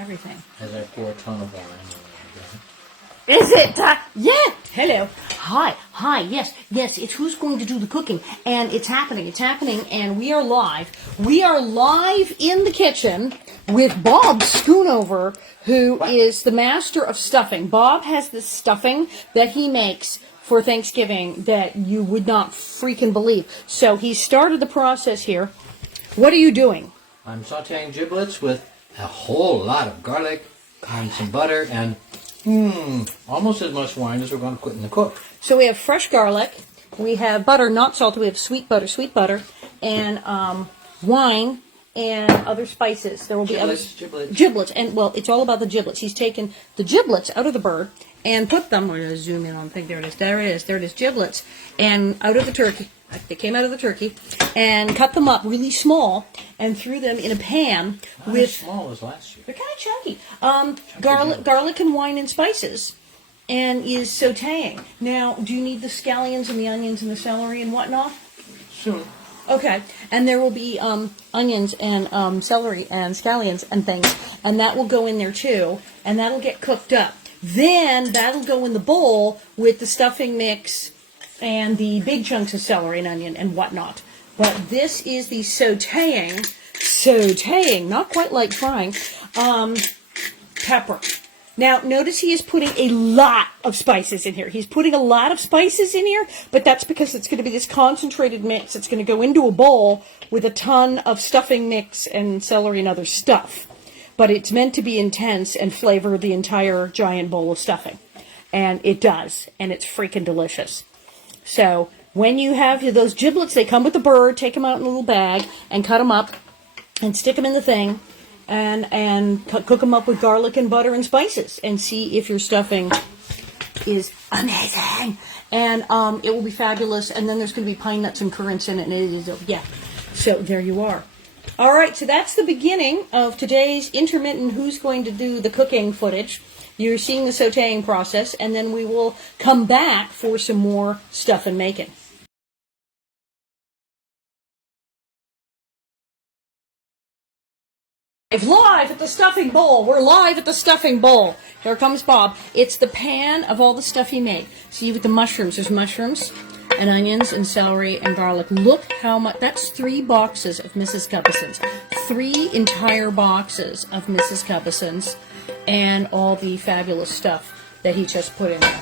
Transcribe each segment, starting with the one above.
Everything. As I pour a ton of wine. Is it? Yeah. Hello. Hi. Yes. It's who's going to do the cooking, and it's happening, and we are live. We are live in the kitchen with Bob Schoonover, who is the master of stuffing. Bob has this stuffing that he makes for Thanksgiving that you would not freaking believe. So he started the process here. What are you doing? I'm sauteing giblets with a whole lot of garlic and some butter and almost as much wine as we're going to put in the cook. So we have fresh garlic, we have butter, not salted, we have sweet butter, and wine and other spices. There will be giblets, and well, it's all about the giblets. He's taken the giblets out of the bird and put them. We're going to zoom in on the thing. There it is, giblets, and out of the turkey. They came out of the turkey and cut them up really small and threw them in a pan with. As small as last year. They're kind of chunky. Garlic and wine and spices, and is sautéing. Now, do you need the scallions and the onions and the celery and whatnot? Soon. Okay, and there will be onions and celery and scallions and things, and that will go in there too, and that'll get cooked up. Then that'll go in the bowl with the stuffing mix and the big chunks of celery and onion and whatnot. But this is the sautéing, not quite like frying, pepper. Now, notice he is putting a lot of spices in here. He's putting a lot of spices in here, but that's because it's going to be this concentrated mix. It's going to go into a bowl with a ton of stuffing mix and celery and other stuff. But it's meant to be intense and flavor the entire giant bowl of stuffing. And it does, and it's freaking delicious. So when you have those giblets, they come with the bird. Take them out in a little bag and cut them up and stick them in the thing and cook them up with garlic and butter and spices and see if your stuffing is amazing. And it will be fabulous. And then there's going to be pine nuts and currants in it. And it is, yeah. So there you are. All right. So that's the beginning of today's intermittent who's going to do the cooking footage. You're seeing the sautéing process, and then we will come back for some more stuff and making. Live at the stuffing bowl. We're live at the stuffing bowl. Here comes Bob. It's the pan of all the stuff he made. See with the mushrooms. There's mushrooms and onions and celery and garlic. Look how much. That's 3 boxes of Mrs. Cupison's. 3 entire boxes of Mrs. Cupison's. And all the fabulous stuff that he just put in there.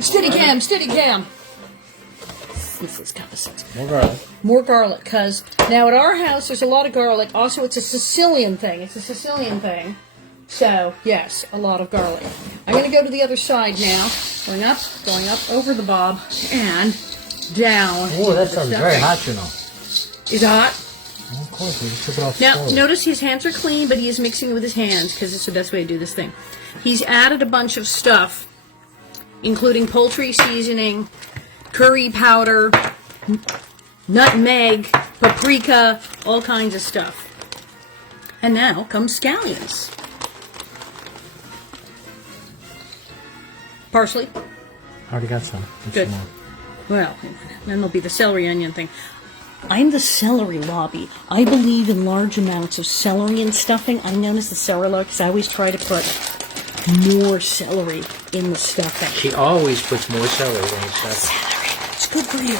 Steady cam. Mrs. Cupison's. More garlic, because now at our house there's a lot of garlic. Also, it's a Sicilian thing. So, yes, a lot of garlic. I'm going to go to the other side now. Going up over the Bob, and down. Oh, that sounds very hot, you know. Is it hot? Well, of course, we just took it off the Now, stove. notice his hands are clean, but he is mixing it with his hands because it's the best way to do this thing. He's added a bunch of stuff, including poultry seasoning, curry powder, nutmeg, paprika, all kinds of stuff. And now comes scallions. Parsley. Already got some. Good. Some more. Well, then there'll be the celery onion thing. I'm the celery lobby. I believe in large amounts of celery and stuffing. I'm known as the celery lobby because I always try to put more celery in the stuffing. She always puts more celery than stuffing. Celery. It's good for you.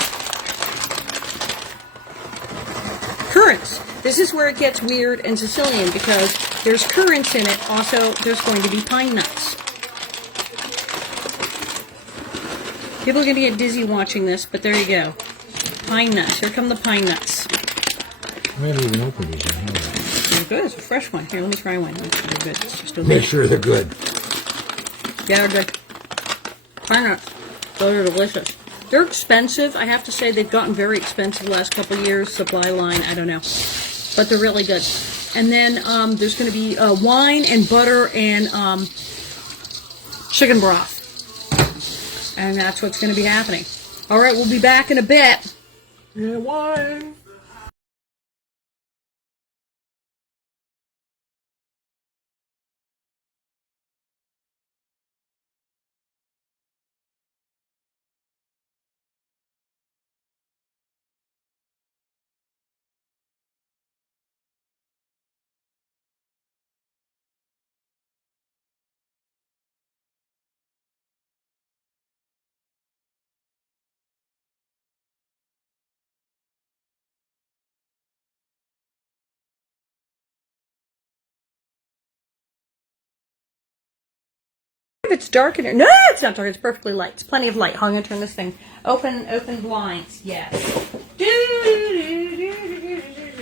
Currants. This is where it gets weird and Sicilian because there's currants in it. Also, there's going to be pine nuts. People are going to get dizzy watching this, but there you go. Pine nuts. Here come the pine nuts. I haven't even opened these yet. They're good. It's a fresh one. Here, let me try one. They're good. It's just a Make sure they're good. Yeah, they're good. Pine nuts. Those are delicious. They're expensive. I have to say they've gotten very expensive the last couple of years. Supply line, I don't know. But they're really good. And then there's going to be wine and butter and chicken broth. And that's what's going to be happening. All right, we'll be back in a bit. Yeah, wine. If it's dark in here. No, it's not dark. It's perfectly light. It's plenty of light. I'm going to turn this thing. Open blinds. Yes.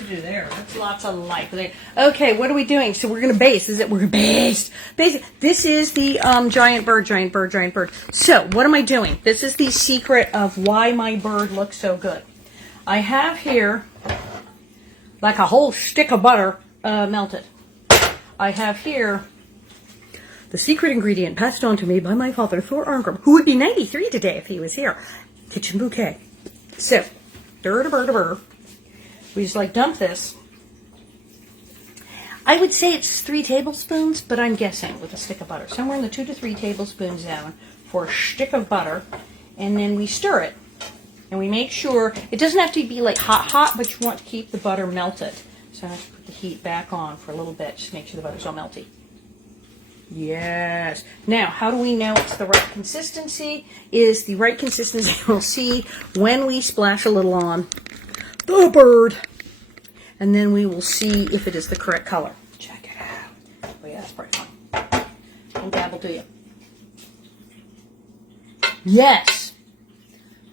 There. That's lots of light. There. Okay, what are we doing? So we're going to baste. We're going to baste. This is the giant bird. So what am I doing? This is the secret of why my bird looks so good. I have here like a whole stick of butter melted. I have here the secret ingredient passed on to me by my father, Thor Arngrim, who would be 93 today if he was here. Kitchen bouquet. So, we just like dump this. I would say it's 3 tablespoons, but I'm guessing with a stick of butter. Somewhere in the 2 to 3 tablespoon zone for a stick of butter. And then we stir it. And we make sure, it doesn't have to be like hot, but you want to keep the butter melted. So I have to put the heat back on for a little bit, just make sure the butter's all melty. Yes. Now, how do we know it's the right consistency? Is the right consistency we'll see when we splash a little on the bird. And then we will see if it is the correct color. Check it out. Oh yeah, that's pretty fun. Don't dabble, do you? Yes.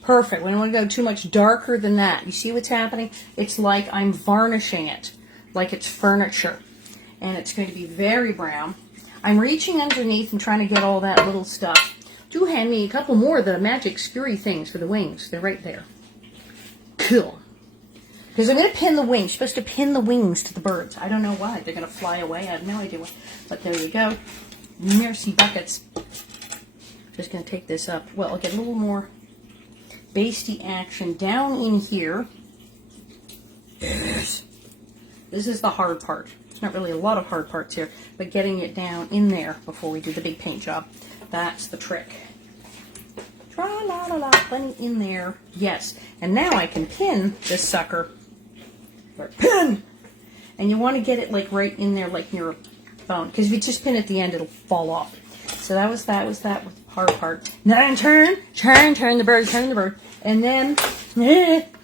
Perfect. We don't want to go too much darker than that. You see what's happening? It's like I'm varnishing it, like it's furniture. And it's going to be very brown. I'm reaching underneath and trying to get all that little stuff. Do hand me a couple more of the magic screwy things for the wings. They're right there. Cool. Because I'm going to pin the wings. You're supposed to pin the wings to the birds. I don't know why. They're going to fly away. I have no idea why. But there you go. Mercy buckets. Just going to take this up. Well, I'll get a little more basty action down in here. Yes. This is the hard part. Not really a lot of hard parts here, but getting it down in there before we do the big paint job. That's the trick. Tra-la-la-la, plenty in there. Yes. And now I can pin this sucker. Or pin! And you want to get it like right in there, like near a bone. Because if you just pin at the end, it'll fall off. So that was that with the hard part. Now turn the bird. And then,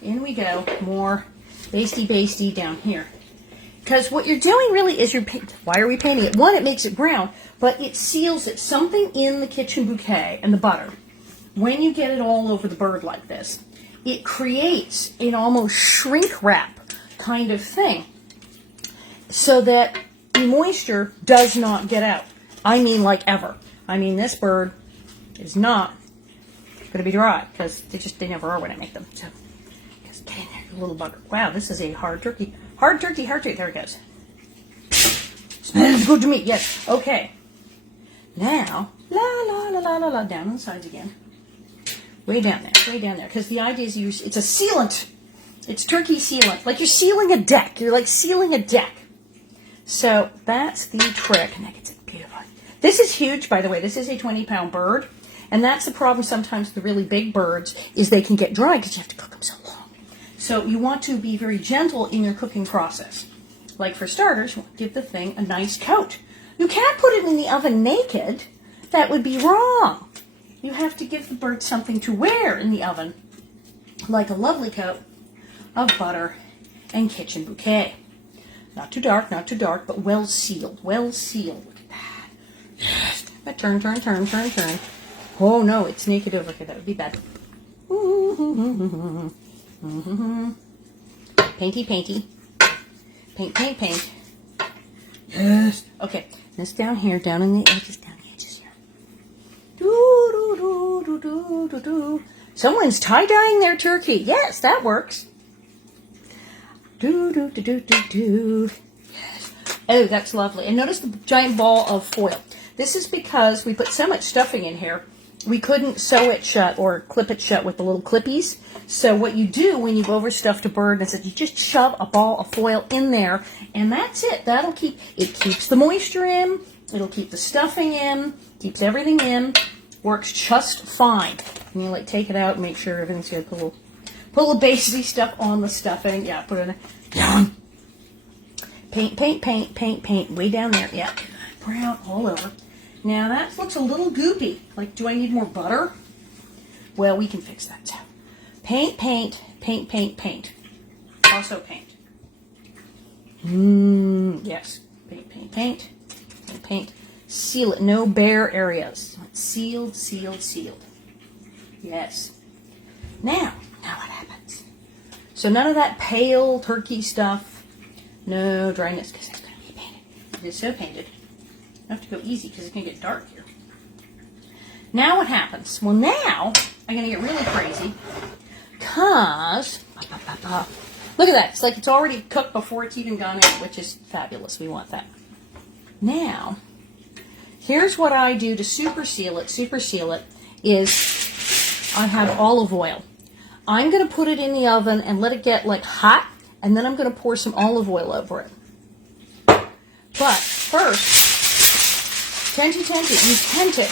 in we go. More basty down here. Because what you're doing really is why are we painting it? One, it makes it brown, but it seals it. Something in the kitchen bouquet and the butter, when you get it all over the bird like this, it creates an almost shrink wrap kind of thing so that the moisture does not get out. I mean like ever. I mean this bird is not going to be dry because they never are when I make them. So just get in there, you little bugger. Wow, this is a hard turkey. Hard turkey. There it goes. Smells good to me. Yes. Okay. Now, la, down on the sides again. Way down there. Because the idea is it's a sealant. It's turkey sealant. Like you're sealing a deck. You're like sealing a deck. So that's the trick. And that gets it beautiful. This is huge, by the way. This is a 20-pound bird. And that's the problem sometimes with the really big birds is they can get dry because you have to cook them so long. So you want to be very gentle in your cooking process. Like for starters, you want to give the thing a nice coat. You can't put it in the oven naked. That would be wrong. You have to give the bird something to wear in the oven. Like a lovely coat of butter and kitchen bouquet. Not too dark, but well sealed. Look at that. Yes. But turn. Oh no, it's naked over here. That would be bad. Painty. Paint. Yes. Okay. This down here, down in the edges here. Do. Someone's tie-dyeing their turkey. Yes, that works. Do. Yes. Oh, that's lovely. And notice the giant ball of foil. This is because we put so much stuffing in here, we couldn't sew it shut or clip it shut with the little clippies. So what you do when you've overstuffed a bird is that you just shove a ball of foil in there, and that's it. That'll keep, it keeps the moisture in, it'll keep the stuffing in, keeps everything in, works just fine. And you like take it out and make sure everything's good. Put a little basic stuff on the stuffing. Yeah, put it in. Down. Paint, paint, paint, paint, paint. Way down there. Yeah. Brown all over. Now that looks a little goopy. Like, do I need more butter? Well, we can fix that. So, paint, paint, paint, paint, paint. Also paint. Yes. Paint, paint, paint, paint, paint. Seal it. No bare areas. Sealed, sealed, sealed. Yes. Now what happens? So none of that pale turkey stuff. No dryness, because it's going to be painted. It is so painted. I have to go easy because it's going to get dark here. Now what happens? Well, now I'm going to get really crazy because look at that. It's like it's already cooked before it's even gone in, which is fabulous. We want that. Now, here's what I do to super seal it. Super seal it is I have olive oil. I'm going to put it in the oven and let it get like hot, and then I'm going to pour some olive oil over it. But first, tenty, you tent it.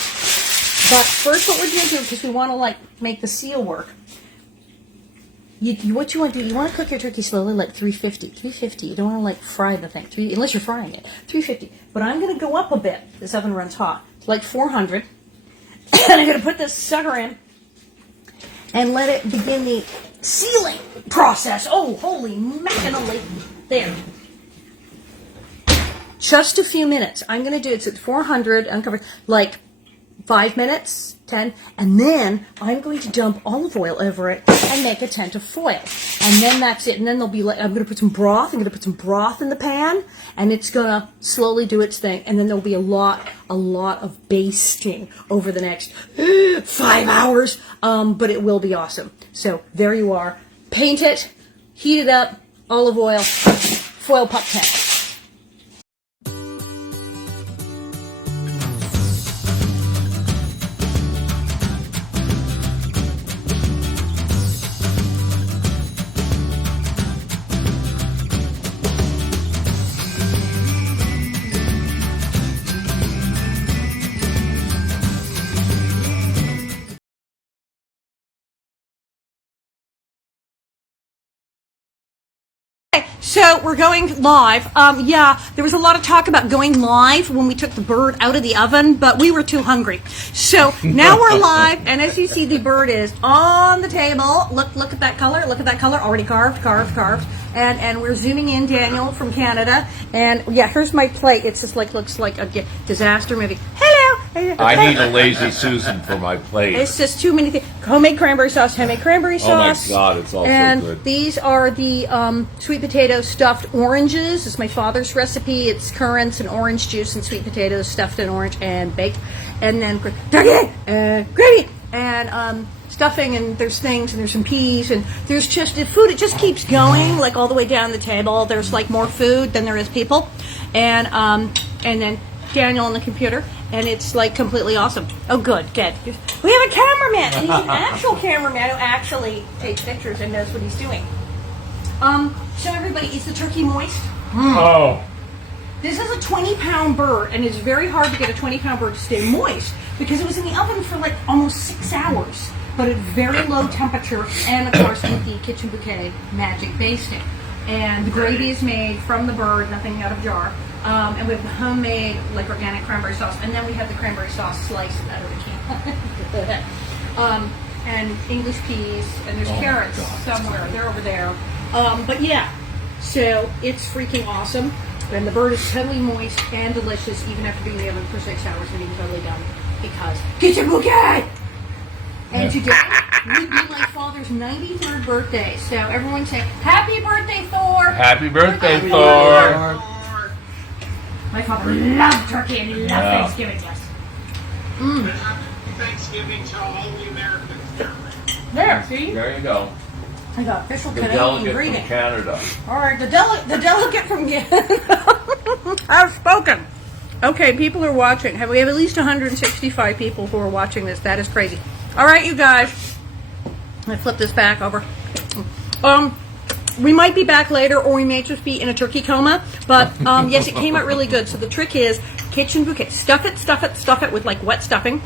But first what we're going to do, because we want to like make the seal work, what you want to do, you want to cook your turkey slowly, like 350. 350, you don't want to like fry the thing, unless you're frying it. 350. But I'm going to go up a bit. This oven runs hot. Like 400. And I'm going to put this sucker in and let it begin the sealing process. Oh, holy mackerel. There. Just a few minutes. I'm going to do it's at 400, uncovered, like 5 minutes, 10, and then I'm going to dump olive oil over it and make a tent of foil. And then that's it. And then there'll be like, I'm going to put some broth. I'm going to put some broth in the pan, and it's going to slowly do its thing. And then there'll be a lot of basting over the next 5 hours. But it will be awesome. So there you are. Paint it, heat it up, olive oil, foil pup tent. So we're going live. Yeah, there was a lot of talk about going live when we took the bird out of the oven, but we were too hungry. So now we're live, and as you see, the bird is on the table. Look at that color. Look at that color. Already carved. And we're zooming in, Daniel from Canada. And yeah, here's my plate. It's just like looks like a disaster movie. Hello. I need a Lazy Susan for my plate. It's just too many things. Homemade cranberry sauce. Oh my God, it's all and so good. These are the sweet potato stuffed oranges. It's my father's recipe. It's currants and orange juice and sweet potatoes stuffed in orange and baked. And then turkey, gravy, and stuffing, and there's things, and there's some peas, and there's just the food. It just keeps going, like all the way down the table. There's like more food than there is people. And then Daniel on the computer, and it's like completely awesome. Oh, good. We have a cameraman, and he's an actual cameraman who actually takes pictures and knows what he's doing. So everybody, is the turkey moist? Oh. This is a 20-pound bird, and it's very hard to get a 20-pound bird to stay moist because it was in the oven for like almost 6 hours, but at very low temperature, and of course with the kitchen bouquet magic basting. And the gravy is made from the bird, nothing out of jar. And we have the homemade, like, organic cranberry sauce. And then we have the cranberry sauce sliced out of the can. And English peas, and there's carrots somewhere. They're over there. But yeah, so it's freaking awesome. And the bird is totally moist and delicious, even after being in the oven for 6 hours and being totally done. Because kitchen bouquet! And today would be my father's 93rd birthday. So everyone say, happy birthday, Thor! Happy birthday, Thor! My father loved turkey and loved Thanksgiving, yes. Happy Thanksgiving to all the Americans. There, see? There you go. I got official The Canadian delegate greeting. from Canada. All right, the delegate from Canada. I've spoken. Okay, people are watching. We have at least 165 people who are watching this. That is crazy. All right, you guys. I flip this back over. We might be back later, or we may just be in a turkey coma. But yes, it came out really good. So the trick is kitchen bouquet. Stuff it with like wet stuffing.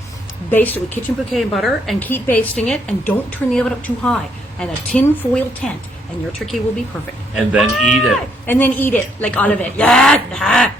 Baste it with kitchen bouquet and butter, and keep basting it. And don't turn the oven up too high. And a tin foil tent, and your turkey will be perfect. And then eat it. And then eat it, like all of it. Yeah.